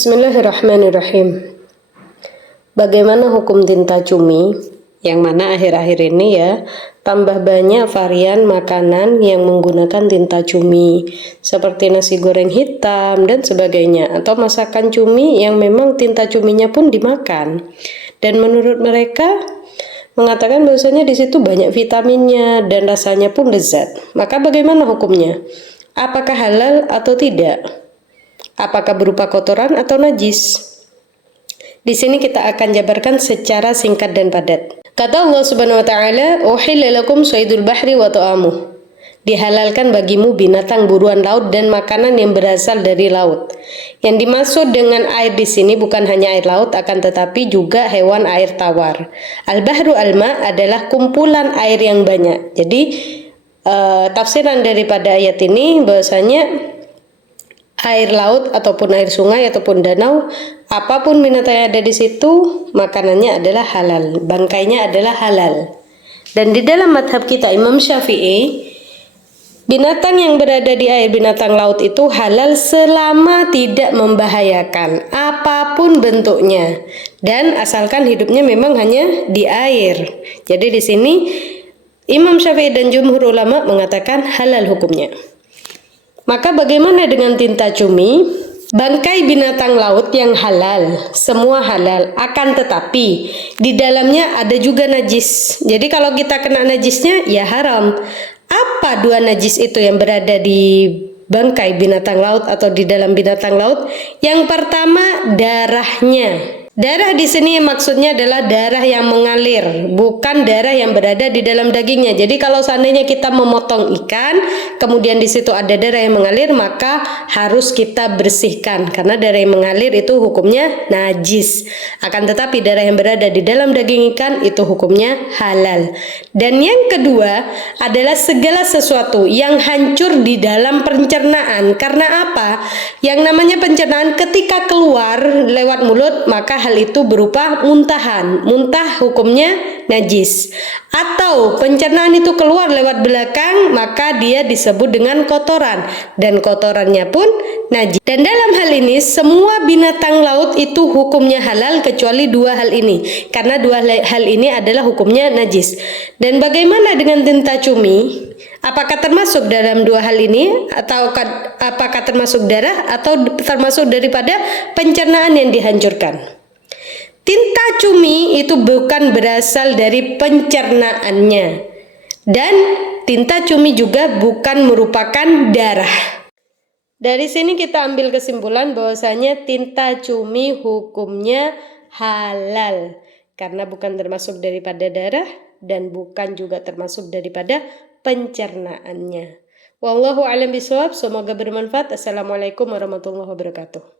Bismillahirrahmanirrahim. Bagaimana hukum tinta cumi? Yang mana akhir-akhir ini ya tambah banyak varian makanan yang menggunakan tinta cumi, seperti nasi goreng hitam dan sebagainya, atau masakan cumi yang memang tinta cuminya pun dimakan. Dan menurut mereka mengatakan bahwasanya di situ banyak vitaminnya dan rasanya pun lezat. Maka bagaimana hukumnya? Apakah halal atau tidak? Apakah berupa kotoran atau najis? Di sini kita akan jabarkan secara singkat dan padat. Kata Allah Subhanahu wa taala, "Uhilla lakum saydul bahri wa ta'amuh." Dihalalkan bagimu binatang buruan laut dan makanan yang berasal dari laut. Yang dimaksud dengan air di sini bukan hanya air laut, akan tetapi juga hewan air tawar. Al-bahru al-ma adalah kumpulan air yang banyak. Jadi tafsiran daripada ayat ini bahwasanya air laut ataupun air sungai ataupun danau, apapun binatang yang ada di situ, makanannya adalah halal, bangkainya adalah halal. Dan di dalam madhab kita Imam Syafi'i, binatang yang berada di air, binatang laut itu halal selama tidak membahayakan apapun bentuknya, dan asalkan hidupnya memang hanya di air. Jadi di sini Imam Syafi'i dan jumhur ulama mengatakan halal hukumnya. Maka bagaimana dengan tinta cumi? Bangkai binatang laut yang halal, semua halal, akan tetapi di dalamnya ada juga najis. Jadi kalau kita kena najisnya ya haram. Apa dua najis itu yang berada di bangkai binatang laut atau di dalam binatang laut? Yang pertama, darahnya. Darah di sini maksudnya adalah darah yang mengalir, bukan darah yang berada di dalam dagingnya. Jadi kalau seandainya kita memotong ikan, kemudian di situ ada darah yang mengalir, maka harus kita bersihkan karena darah yang mengalir itu hukumnya najis. Akan tetapi darah yang berada di dalam daging ikan itu hukumnya halal. Dan yang kedua adalah segala sesuatu yang hancur di dalam pencernaan. Karena apa? Yang namanya pencernaan ketika keluar lewat mulut, maka hal itu berupa muntahan. Muntah hukumnya najis. Atau pencernaan itu keluar lewat belakang, maka dia disebut dengan kotoran, dan kotorannya pun najis. Dan dalam hal ini semua binatang laut itu hukumnya halal kecuali dua hal ini, karena dua hal ini adalah hukumnya najis. Dan bagaimana dengan tinta cumi? Apakah termasuk dalam dua hal ini, atau apakah termasuk darah atau termasuk daripada pencernaan yang dihancurkan? Tinta cumi itu bukan berasal dari pencernaannya, dan tinta cumi juga bukan merupakan darah. Dari sini kita ambil kesimpulan bahwasanya tinta cumi hukumnya halal karena bukan termasuk daripada darah dan bukan juga termasuk daripada pencernaannya. Wallahu a'lam bishawab. Semoga bermanfaat. Assalamualaikum warahmatullahi wabarakatuh.